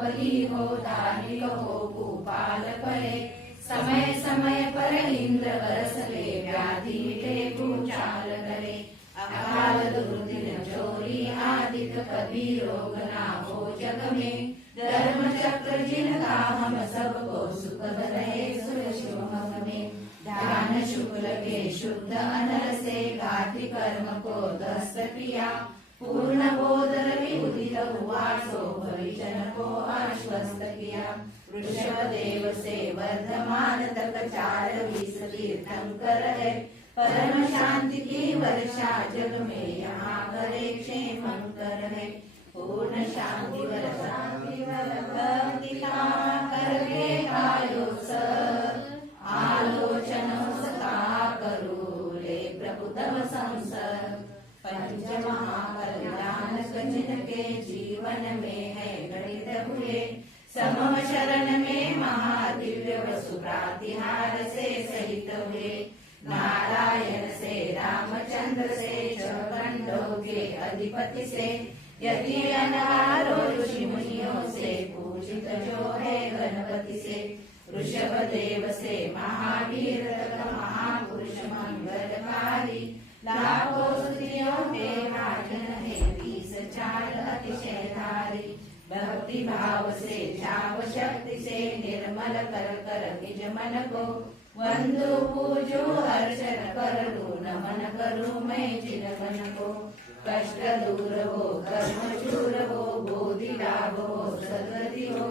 बली हो धार्मिक हो भूपाल परे, समय समय पर इंद्र बरसले व्याधि मिटे भूचाल करे, अकाल दुर्दिन चोरी आदित कभी रोग ना हो जग में, धर्म चक्र जिनका हम सबको सुख रहे सुरक्षोम में, ध्यान शुक्ल के शुद्ध अनल से गाति कर्म को दस्त किया, पूर्ण बोध रवि उदित हुआ शोभ विजन को आश्वस्त किया, वृषभ देव से वर्धमान तक 420 तीर्थंकर है, परम शांति की वर्षा जग में यहाँ करे क्षेमंकर है, पूर्ण शांति वर्षा करके आयो आलोचन सता करो ले प्रभु तव संसर, पंच महाकल्याण जिनके जीवन में है गणित हुए, समम शरण में महादिव्य वसु प्रातिहार से सहित हुए, नारायण से रामचंद्र से चौखंडों के अधिपति से, यदि अनहारो ऋषि मुनियों से पूजित जो है गणपति से, ऋषभ देव से महावीर तक महापुरुष मंगलकारी, लाखों स्तुतियों के भाजन है 20 चाल अतिशयधारी, भक्ति भाव से जाव शक्ति से निर्मल कर कर निज मन को, वंदु पूजो अर्चन करूं नमन करूं मैं जिन मन को, कष्ट दूर हो कर्म चूर हो बोधि लाभ हो सद्गति हो,